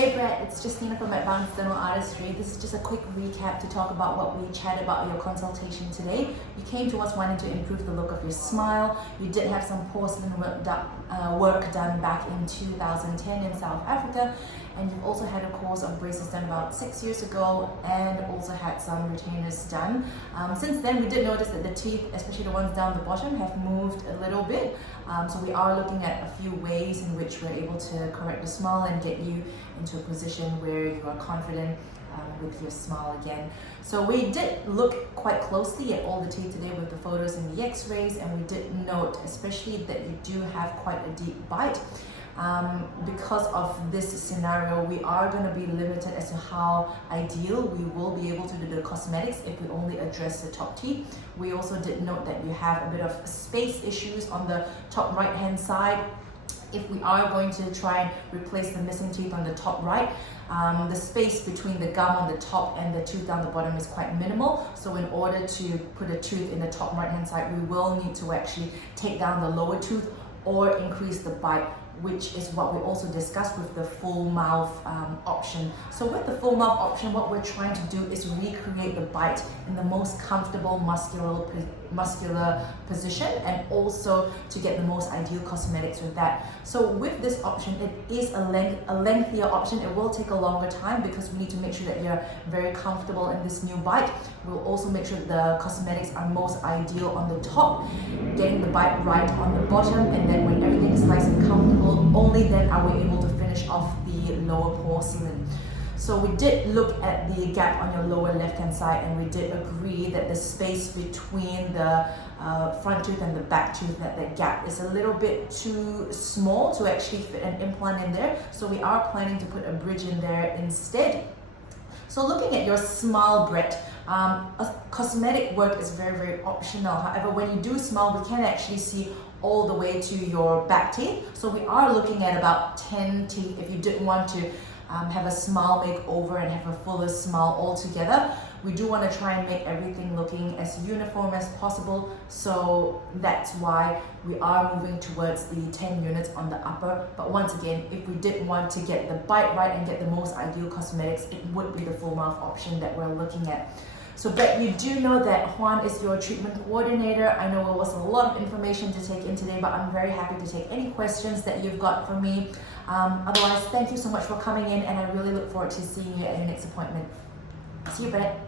Hey Brett, it's Justina from Advanced Dental Artistry. This is just a quick recap to talk about what we chatted about at your consultation today. You came to us wanting to improve the look of your smile. You did have some porcelain work done back in 2010 in South Africa, and you've also had a course of braces done about 6 years ago and also had some retainers done. Since then, we did notice that the teeth, especially the ones down the bottom, have moved a little bit. So we are looking at a few ways in which we're able to correct the smile and get you into a position where you are confident with your smile again. So we did look quite closely at all the teeth today with the photos and the x-rays, and we did note especially that you do have quite a deep bite. Because of this scenario, we are going to be limited as to how ideal we will be able to do the cosmetics if we only address the top teeth. We also did note that you have a bit of space issues on the top right hand side. If we are going to try and replace the missing teeth on the top right, the space between the gum on the top and the tooth down the bottom is quite minimal. So in order to put a tooth in the top right hand side, we will need to actually take down the lower tooth or increase the bite, which is what we also discussed with the full mouth option. So with the full mouth option, what we're trying to do is recreate the bite in the most comfortable muscular position, and also to get the most ideal cosmetics with that. So with this option, it is a lengthier option. It will take a longer time because we need to make sure that you're very comfortable in this new bite. We'll also make sure that the cosmetics are most ideal on the top, getting the bite right on the bottom, and then when everything is nice and comfortable, only then are we able to finish off the lower porcelain. So we did look at the gap on your lower left hand side, and we did agree that the space between the front tooth and the back tooth, that gap is a little bit too small to actually fit an implant in there. So we are planning to put a bridge in there instead. So looking at your smile, Brett, cosmetic work is very, very optional. However, when you do smile, we can actually see all the way to your back teeth. So we are looking at about 10 teeth if you didn't want to have a smile makeover and have a fuller smile altogether. We do want to try and make everything looking as uniform as possible. So that's why we are moving towards the 10 units on the upper. But once again, if we did want to get the bite right and get the most ideal cosmetics, it would be the full mouth option that we're looking at. So Brett, you do know that Juan is your treatment coordinator. I know it was a lot of information to take in today, but I'm very happy to take any questions that you've got for me. Otherwise, thank you so much for coming in, and I really look forward to seeing you at your next appointment. See you, Brett.